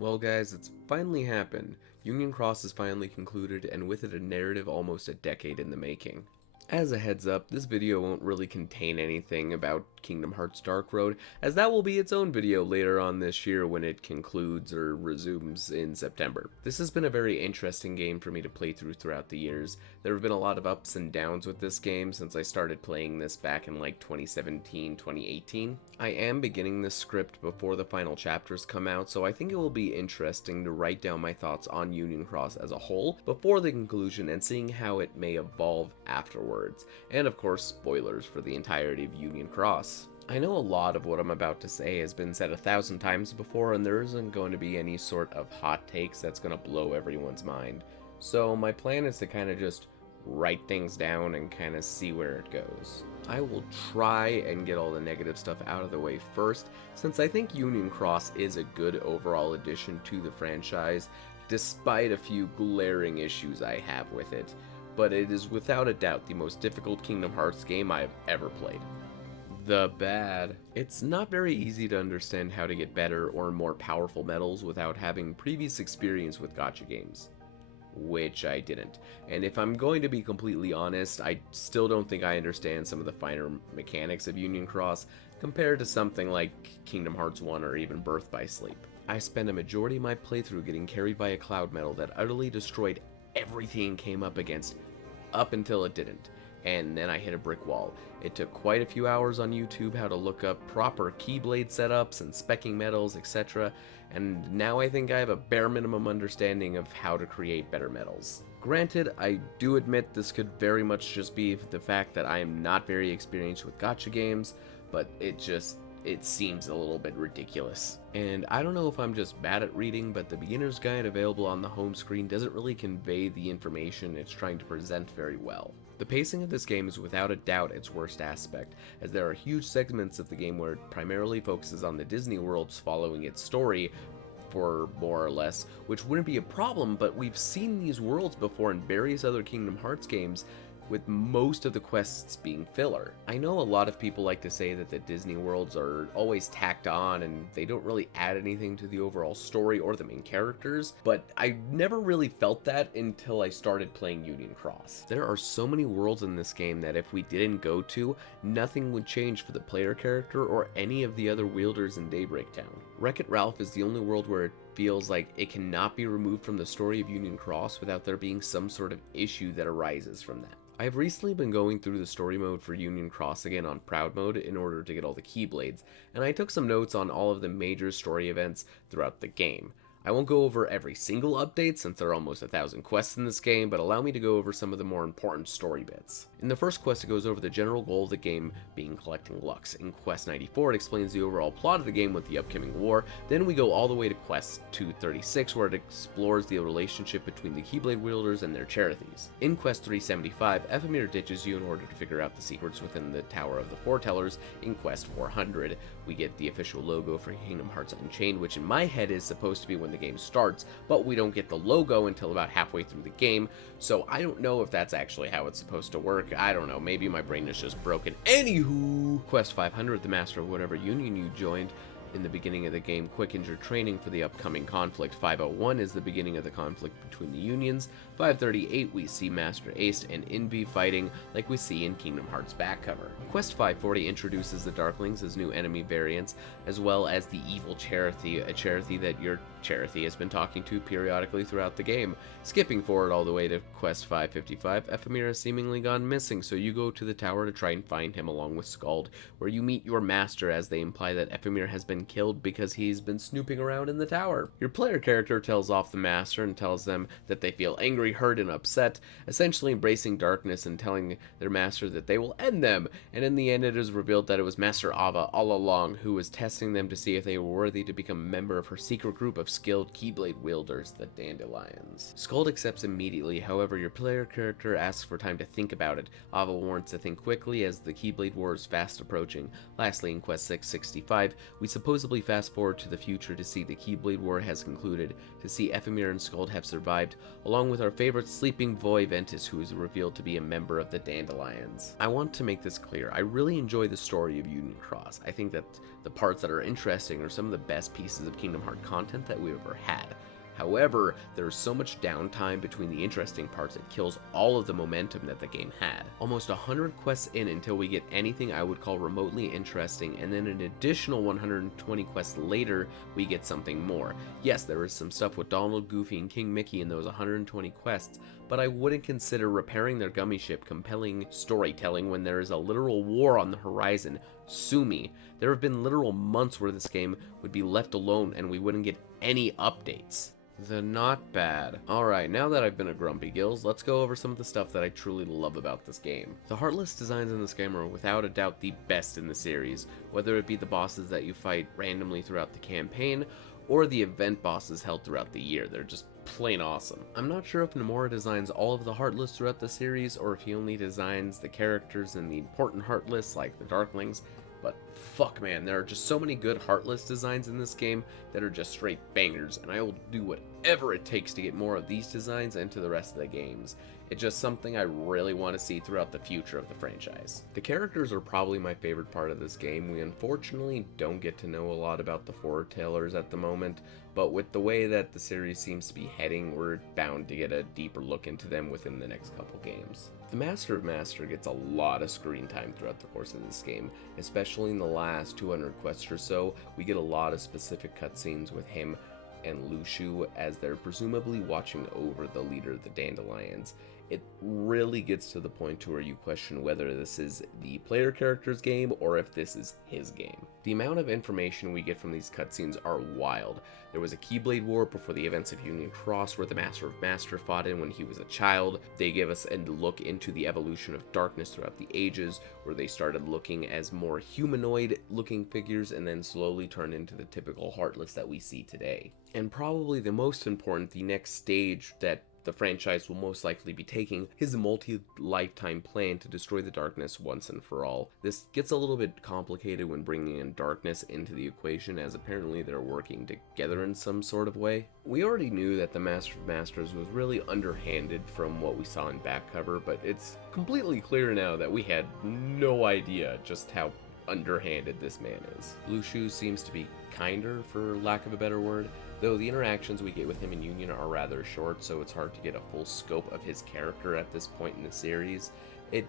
Well, guys, it's finally happened. Union Cross is finally concluded, and with it, a narrative almost a decade in the making. As a heads up, this video won't really contain anything about Kingdom Hearts Dark Road, as that will be its own video later on this year when it concludes or resumes in September. This has been a very interesting game for me to play throughout the years. There have been a lot of ups and downs with this game since I started playing this back in like 2017, 2018. I am beginning this script before the final chapters come out, so I think it will be interesting to write down my thoughts on Union Cross as a whole before the conclusion and seeing how it may evolve afterwards. And of course, spoilers for the entirety of Union Cross. I know a lot of what I'm about to say has been said 1,000 times before, and there isn't going to be any sort of hot takes that's going to blow everyone's mind. So my plan is to kind of just write things down and kind of see where it goes. I will try and get all the negative stuff out of the way first, since I think Union Cross is a good overall addition to the franchise, despite a few glaring issues I have with it. But it is without a doubt the most difficult Kingdom Hearts game I have ever played. The bad. It's not very easy to understand how to get better or more powerful medals without having previous experience with gacha games. Which I didn't. And if I'm going to be completely honest, I still don't think I understand some of the finer mechanics of Union Cross compared to something like Kingdom Hearts 1 or even Birth by Sleep. I spent a majority of my playthrough getting carried by a cloud medal that utterly destroyed everything it came up against, up until it didn't. And then I hit a brick wall. It took quite a few hours on YouTube how to look up proper keyblade setups and specking medals, etc. And now I think I have a bare minimum understanding of how to create better medals. Granted, I do admit this could very much just be the fact that I am not very experienced with gacha games, but it seems a little bit ridiculous. And I don't know if I'm just bad at reading, but the beginner's guide available on the home screen doesn't really convey the information it's trying to present very well. The pacing of this game is without a doubt its worst aspect, as there are huge segments of the game where it primarily focuses on the Disney worlds following its story, for more or less, which wouldn't be a problem, but we've seen these worlds before in various other Kingdom Hearts games, with most of the quests being filler. I know a lot of people like to say that the Disney worlds are always tacked on and they don't really add anything to the overall story or the main characters, but I never really felt that until I started playing Union Cross. There are so many worlds in this game that if we didn't go to, nothing would change for the player character or any of the other wielders in Daybreak Town. Wreck-It Ralph is the only world where it feels like it cannot be removed from the story of Union Cross without there being some sort of issue that arises from that. I've recently been going through the story mode for Union Cross again on Proud Mode in order to get all the Keyblades, and I took some notes on all of the major story events throughout the game. I won't go over every single update since there are almost 1,000 quests in this game, but allow me to go over some of the more important story bits. In the first quest, it goes over the general goal of the game being collecting Lux. In Quest 94, it explains the overall plot of the game with the upcoming war. Then we go all the way to Quest 236, where it explores the relationship between the Keyblade wielders and their Cherethies. In Quest 375, Ephemera ditches you in order to figure out the secrets within the Tower of the Foretellers. In Quest 400, we get the official logo for Kingdom Hearts Unchained, which in my head is supposed to be when the game starts, but we don't get the logo until about halfway through the game, so I don't know if that's actually how it's supposed to work. I don't know, maybe my brain is just broken. Anywho, Quest 500, the master of whatever union you joined in the beginning of the game, quickens your training for the upcoming conflict. 501 is the beginning of the conflict between the unions. 538, we see Master Ace and Envy fighting like we see in Kingdom Hearts back cover. Quest 540 introduces the Darklings as new enemy variants, as well as the evil Cherethy, a Cherethy that your Cherethy has been talking to periodically throughout the game. Skipping forward all the way to Quest 555, Ephemera has seemingly gone missing, so you go to the tower to try and find him along with Skald, where you meet your master, as they imply that Ephemera has been killed because he's been snooping around in the tower. Your player character tells off the master and tells them that they feel angry, hurt, and upset, essentially embracing darkness and telling their master that they will end them, and in the end it is revealed that it was Master Ava all along who was testing them to see if they were worthy to become a member of her secret group of skilled Keyblade wielders, the Dandelions. Skald accepts immediately, however your player character asks for time to think about it. Ava warns to think quickly as the Keyblade War is fast approaching. Lastly, in Quest 665, we supposedly fast forward to the future to see the Keyblade War has concluded, to see Ephemera and Skald have survived, along with our favorite sleeping boy Ventus, who is revealed to be a member of the Dandelions. I want to make this clear, I really enjoy the story of Union Cross. I think that the parts that are interesting are some of the best pieces of Kingdom Hearts content that that we've ever had. However, there is so much downtime between the interesting parts it kills all of the momentum that the game had. Almost 100 quests in until we get anything I would call remotely interesting, and then an additional 120 quests later, we get something more. Yes, there is some stuff with Donald, Goofy, and King Mickey in those 120 quests, but I wouldn't consider repairing their gummy ship compelling storytelling when there is a literal war on the horizon. Sue me. There have been literal months where this game would be left alone and we wouldn't get any updates. The not bad. Alright, now that I've been a grumpy gills, let's go over some of the stuff that I truly love about this game. The Heartless designs in this game are without a doubt the best in the series, whether it be the bosses that you fight randomly throughout the campaign, or the event bosses held throughout the year. They're just plain awesome. I'm not sure if Nomura designs all of the Heartless throughout the series, or if he only designs the characters and the important Heartless like the Darklings, but fuck man, there are just so many good Heartless designs in this game that are just straight bangers, and I will do whatever it takes to get more of these designs into the rest of the games. It's just something I really want to see throughout the future of the franchise. The characters are probably my favorite part of this game. We unfortunately don't get to know a lot about the foretelers at the moment, but with the way that the series seems to be heading, we're bound to get a deeper look into them within the next couple games. The Master of Master gets a lot of screen time throughout the course of this game, especially in the last 200 quests or so. We get a lot of specific cutscenes with him and Lushu as they're presumably watching over the leader of the Dandelions. It really gets to the point to where you question whether this is the player character's game or if this is his game. The amount of information we get from these cutscenes are wild. There was a Keyblade War before the events of Union Cross where the Master of Master fought in when he was a child. They give us a look into the evolution of darkness throughout the ages, where they started looking as more humanoid looking figures and then slowly turned into the typical Heartless that we see today. And probably the most important, the next stage that the franchise will most likely be taking is a multi-lifetime plan to destroy the darkness once and for all. This gets a little bit complicated when bringing in darkness into the equation, as apparently they're working together in some sort of way. We already knew that the Master of Masters was really underhanded from what we saw in back cover, but it's completely clear now that we had no idea just how underhanded this man is. Lushu seems to be kinder, for lack of a better word, though the interactions we get with him in Union are rather short, so it's hard to get a full scope of his character at this point in the series. It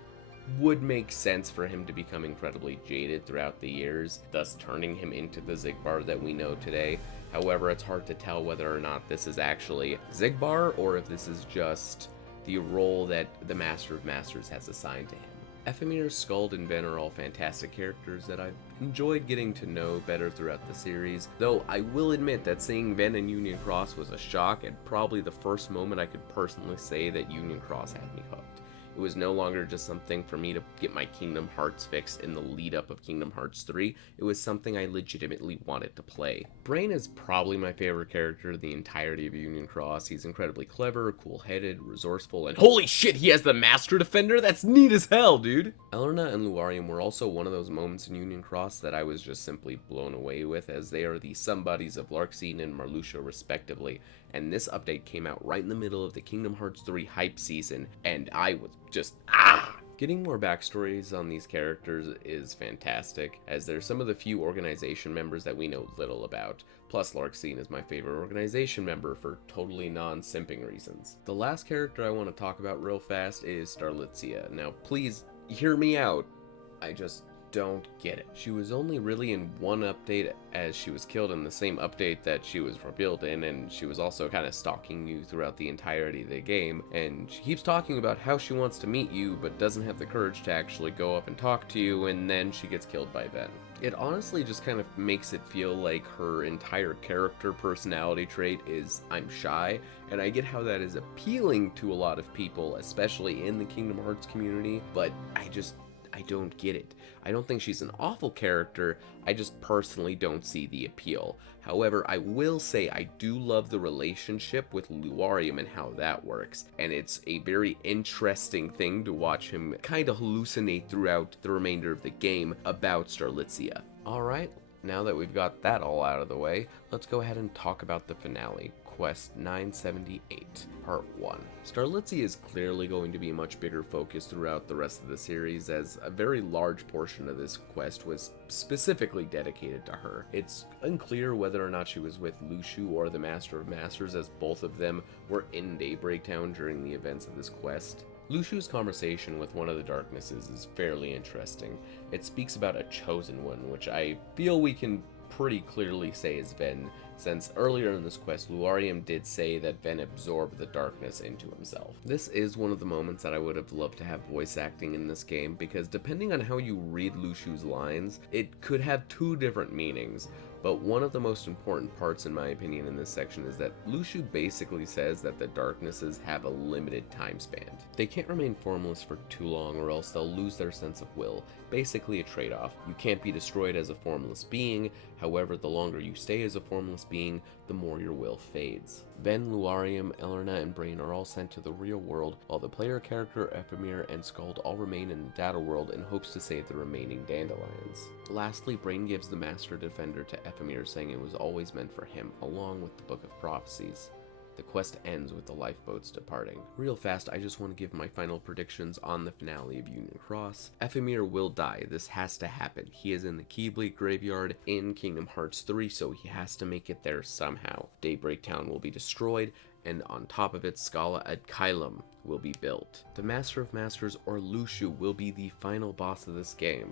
would make sense for him to become incredibly jaded throughout the years, thus turning him into the Xigbar that we know today. However, it's hard to tell whether or not this is actually Xigbar or if this is just the role that the Master of Masters has assigned to him. Ephemera, Skuld, and Ven are all fantastic characters that I've enjoyed getting to know better throughout the series, though I will admit that seeing Ven in Union Cross was a shock and probably the first moment I could personally say that Union Cross had me hooked. It was no longer just something for me to get my Kingdom Hearts fix in the lead up of Kingdom Hearts 3, it was something I legitimately wanted to play. Brain is probably my favorite character the entirety of Union Cross. He's incredibly clever, cool-headed, resourceful, and holy shit, he has the Master Defender? That's neat as hell, dude! Elrna and Luarium were also one of those moments in Union Cross that I was just simply blown away with, as they are the somebodies of Larxene and Marluxia respectively, and this update came out right in the middle of the Kingdom Hearts 3 hype season, and I was just Getting more backstories on these characters is fantastic, as they're some of the few organization members that we know little about. Plus, Larxene is my favorite organization member for totally non-simping reasons. The last character I want to talk about real fast is Starlitzia. Now, please hear me out. I just don't get it. She was only really in one update, as she was killed in the same update that she was revealed in, and she was also kind of stalking you throughout the entirety of the game, and she keeps talking about how she wants to meet you but doesn't have the courage to actually go up and talk to you, and then she gets killed by Ven. It honestly just kind of makes it feel like her entire character personality trait is I'm shy, and I get how that is appealing to a lot of people, especially in the Kingdom Hearts community, but I don't get it. I don't think she's an awful character, I just personally don't see the appeal. However, I will say I do love the relationship with Luarium and how that works, and it's a very interesting thing to watch him kind of hallucinate throughout the remainder of the game about Starlitzia. Alright, now that we've got that all out of the way, let's go ahead and talk about the finale. Quest 978, Part 1. Strelitzia is clearly going to be a much bigger focus throughout the rest of the series, as a very large portion of this quest was specifically dedicated to her. It's unclear whether or not she was with Luxu or the Master of Masters, as both of them were in Daybreak Town during the events of this quest. Luxu's conversation with one of the Darknesses is fairly interesting. It speaks about a chosen one, which I feel we can pretty clearly say is Ven, since earlier in this quest, Luarium did say that Ven absorbed the darkness into himself. This is one of the moments that I would have loved to have voice acting in this game, because depending on how you read Luxu's lines, it could have two different meanings. But one of the most important parts, in my opinion, in this section is that Luxu basically says that the Darknesses have a limited time span. They can't remain formless for too long, or else they'll lose their sense of will. Basically a trade-off. You can't be destroyed as a formless being, however, the longer you stay as a formless being, the more your will fades. Ven, Luarium, Elena, and Brain are all sent to the real world, while the player character, Ephemera, and Skald all remain in the data world in hopes to save the remaining Dandelions. Lastly, Brain gives the Master Defender to Ephemera, saying it was always meant for him, along with the Book of Prophecies. The quest ends with the lifeboats departing. Real fast, I just want to give my final predictions on the finale of Union Cross. Ephemera will die. This has to happen. He is in the Keybleak graveyard in Kingdom Hearts 3, so he has to make it there somehow. Daybreak Town will be destroyed, and on top of it, Scala ad Caelum will be built. The Master of Masters, or Luxu, will be the final boss of this game.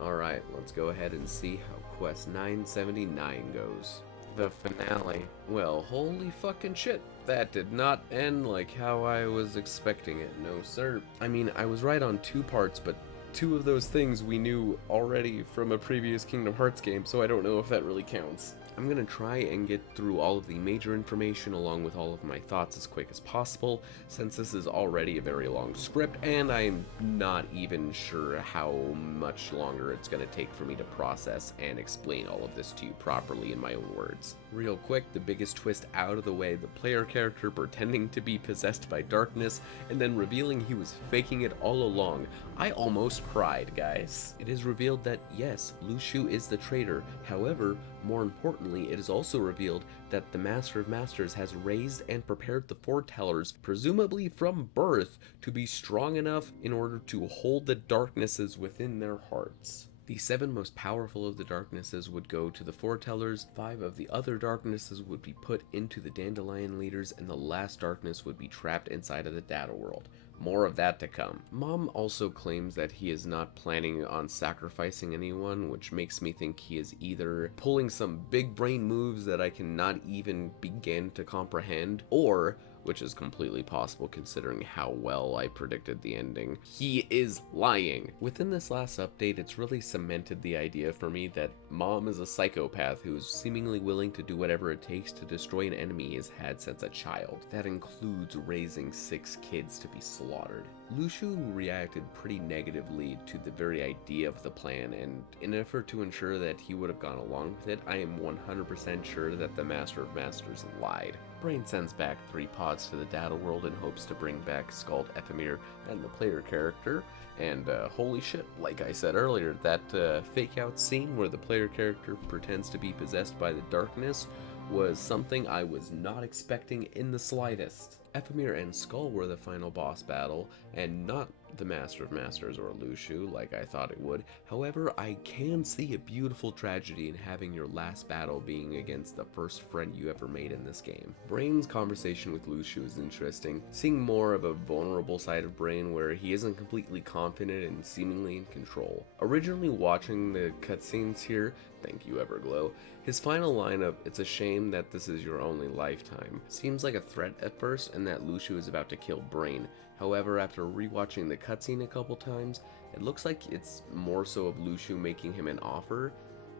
Alright, let's go ahead and see how Quest 979 goes. The finale. Well, holy fucking shit. That did not end like how I was expecting it. No, sir. I mean, I was right on two parts, but two of those things we knew already from a previous Kingdom Hearts game, so I don't know if that really counts. I'm gonna try and get through all of the major information along with all of my thoughts as quick as possible, since this is already a very long script, and I'm not even sure how much longer it's gonna take for me to process and explain all of this to you properly in my own words. Real quick, the biggest twist out of the way, the player character pretending to be possessed by darkness, and then revealing he was faking it all along. I almost cried, guys. It is revealed that, yes, Luxu is the traitor. However, more importantly, it is also revealed that the Master of Masters has raised and prepared the foretellers, presumably from birth, to be strong enough in order to hold the darknesses within their hearts. The 7 most powerful of the darknesses would go to the foretellers, 5 of the other darknesses would be put into the Dandelion leaders, and the last darkness would be trapped inside of the data world. More of that to come. Mom also claims that he is not planning on sacrificing anyone, which makes me think he is either pulling some big brain moves that I cannot even begin to comprehend, or, which is completely possible considering how well I predicted the ending, he is lying. Within this last update, it's really cemented the idea for me that Mom is a psychopath who is seemingly willing to do whatever it takes to destroy an enemy he has had since a child. That includes raising 6 kids to be slaughtered. Luxu reacted pretty negatively to the very idea of the plan, and in an effort to ensure that he would have gone along with it, I am 100% sure that the Master of Masters lied. Brain sends back 3 pods to the data world in hopes to bring back Skald, Ephemera, and the player character, and holy shit, like I said earlier, that fake out scene where the player character pretends to be possessed by the darkness was something I was not expecting in the slightest. Ephemera and Skald were the final boss battle, and not the Master of Masters or Luxu like I thought it would. However, I can see a beautiful tragedy in having your last battle being against the first friend you ever made in this game. Brain's conversation with Luxu is interesting, seeing more of a vulnerable side of Brain where he isn't completely confident and seemingly in control. Originally watching the cutscenes here, thank you Everglow, his final line of "it's a shame that this is your only lifetime" seems like a threat at first and that Luxu is about to kill Brain. However, after rewatching the cutscene a couple times, it looks like it's more so of Luxu making him an offer.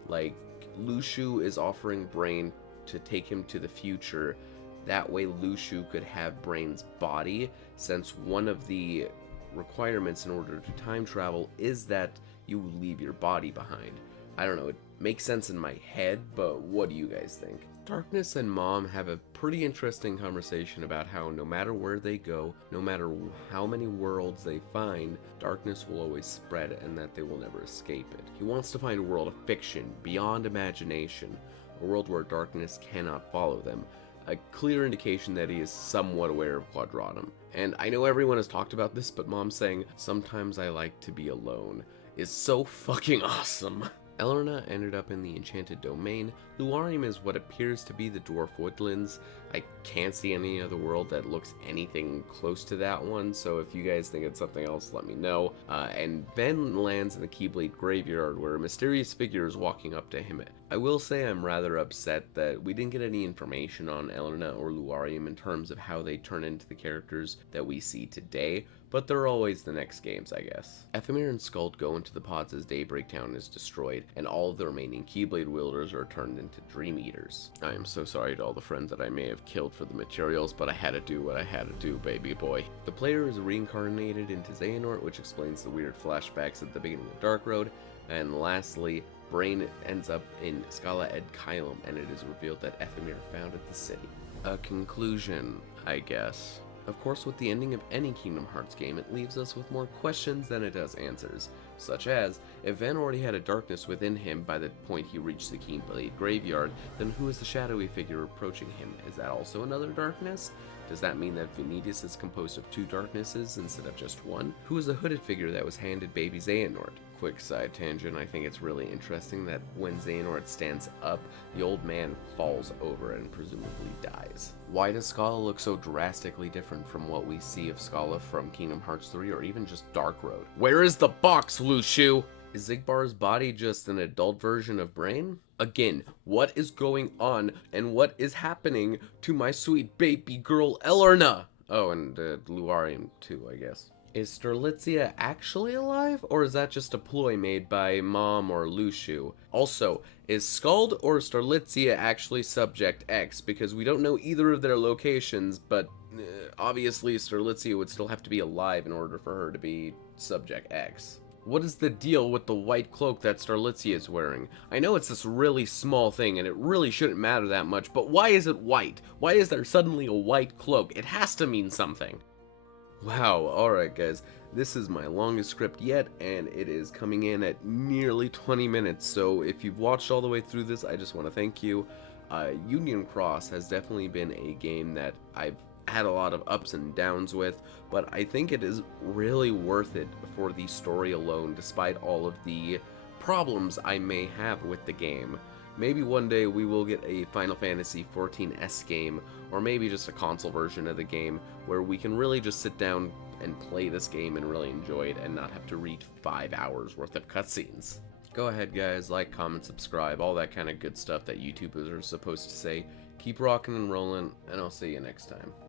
Like, Luxu is offering Brain to take him to the future. That way Luxu could have Brain's body, since one of the requirements in order to time travel is that you leave your body behind. I don't know, it makes sense in my head, but what do you guys think? Darkness and Mom have a pretty interesting conversation about how no matter where they go, no matter how many worlds they find, darkness will always spread and that they will never escape it. He wants to find a world of fiction, beyond imagination, a world where darkness cannot follow them, a clear indication that he is somewhat aware of Quadratum. And I know everyone has talked about this, but Mom saying, "Sometimes I like to be alone," is so fucking awesome. Elrna ended up in the Enchanted Domain. Luarium is what appears to be the Dwarf Woodlands. I can't see any other world that looks anything close to that one, so if you guys think it's something else, let me know. And Ven lands in the Keyblade Graveyard, where a mysterious figure is walking up to him. I will say I'm rather upset that we didn't get any information on Elrna or Luarium in terms of how they turn into the characters that we see today, but they're always the next games, I guess. Ephemer and Skuld go into the pods as Daybreak Town is destroyed, and all of the remaining Keyblade wielders are turned into Dream Eaters. I am so sorry to all the friends that I may have killed for the materials, but I had to do what I had to do, baby boy. The player is reincarnated into Xehanort, which explains the weird flashbacks at the beginning of Dark Road, and lastly, Brain ends up in Scala Ed Kylum, and it is revealed that Ephemer founded the city. A conclusion, I guess. Of course, with the ending of any Kingdom Hearts game, it leaves us with more questions than it does answers, such as, if Ven already had a darkness within him by the point he reached the Keyblade Graveyard, then who is the shadowy figure approaching him? Is that also another darkness? Does that mean that Vanitas is composed of two darknesses instead of just one? Who is the hooded figure that was handed baby Xehanort? Quick side tangent, I think it's really interesting that when Xehanort stands up, the old man falls over and presumably dies. Why does Scala look so drastically different from what we see of Scala from Kingdom Hearts 3 or even just Dark Road? Where is the box, Lushu? Is Xigbar's body just an adult version of Brain? Again, what is going on and what is happening to my sweet baby girl Elrna? Oh, and Luarium too, I guess. Is Strelitzia actually alive, or is that just a ploy made by Mom or Lushu? Also, is Skuld or Strelitzia actually Subject X? Because we don't know either of their locations, but obviously Strelitzia would still have to be alive in order for her to be Subject X. What is the deal with the white cloak that Strelitzia is wearing? I know it's this really small thing and it really shouldn't matter that much, but why is it white? Why is there suddenly a white cloak? It has to mean something. Wow, alright guys, this is my longest script yet, and it is coming in at nearly 20 minutes, so if you've watched all the way through this, I just want to thank you. Union Cross has definitely been a game that I've had a lot of ups and downs with, but I think it is really worth it for the story alone, despite all of the problems I may have with the game. Maybe one day we will get a Final Fantasy XIV-esque game, or maybe just a console version of the game, where we can really just sit down and play this game and really enjoy it and not have to read 5 hours worth of cutscenes. Go ahead guys, like, comment, subscribe, all that kind of good stuff that YouTubers are supposed to say. Keep rocking and rolling, and I'll see you next time.